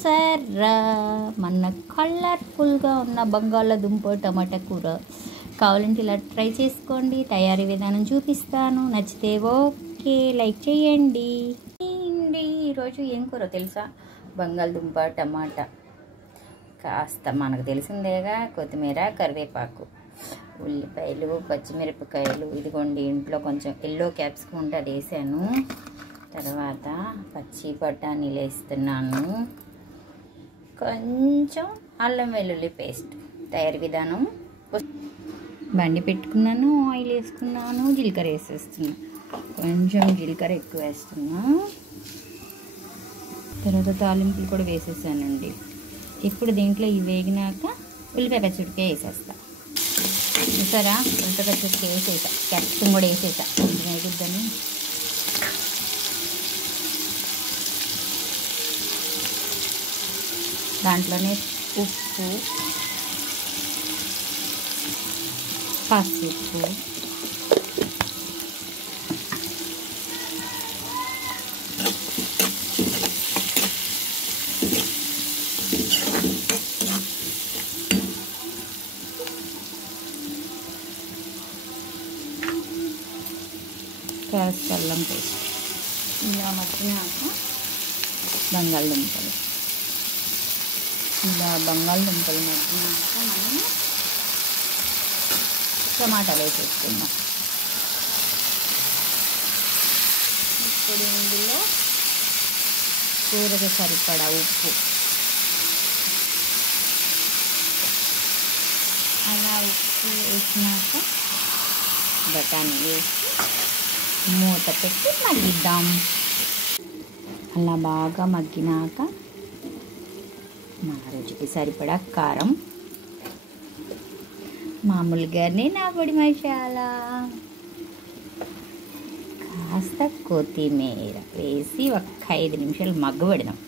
సర్రా మన కలర్ఫుల్గా ఉన్న బంగాళదుంప టమాటా కూర కావాలంటే ఇలా ట్రై చేసుకోండి. తయారీ విధానం చూపిస్తాను. నచ్చితే ఓకే లైక్ చేయండి. ఈరోజు ఏం కూర తెలుసా? బంగాళదుంప టమాటా, కాస్త మనకు తెలిసిందేగా, కొత్తిమీర, కరివేపాకు, ఉల్లిపాయలు, పచ్చిమిరపకాయలు, ఇదిగోండి ఇంట్లో కొంచెం ఎల్లో క్యాప్సికం ఉంటే అది వేసాను. తర్వాత పచ్చి బఠానీలు వేస్తున్నాను. కొంచెం అల్లం వెల్లుల్లి పేస్ట్. తయారీ విధానం: బండి పెట్టుకున్నాను, ఆయిల్ వేసుకున్నాను, జీలకర్ర వేసేస్తున్నాను. కొంచెం జీలకర్ర ఎక్కువ వేస్తున్నా. తర్వాత తాలింపులు కూడా వేసేసానండి. ఇప్పుడు దీంట్లో ఇవి వేగినాక ఉల్లిపాయ పచ్చిమిరపకాయ వేసేస్తా. చూసారా, ఉల్లిపాయ పచ్చిమిరపకాయ వేసేసా, క్యాప్సికం కూడా వేసేసా కొంచెం వేగుద్దని. దాంట్లోనే ఉప్పు, పసుపు, కాస్త అల్లం పేస్ట్, ఇలా మగ్గినాక బంగాళదుంపలు, ఇలా బంగాళదుంపలు మగ్గినాక మనం టమాటాలు వేసేసుకుందాం. ఇప్పుడు ఇందులో కూరకి సరిపడా ఉప్పు, అలా ఉప్పు వేసినాక బఠానీ వేసి మూత పెట్టి మగ్గిద్దాం. అలా బాగా మగ్గినాక మన రుచికి సరిపడా కారం, మామూలుగానే నా పొడి మసాలా, కాస్త కొత్తిమీర వేసి ఒక 5 నిమిషాలు మగ్గబెడదాం.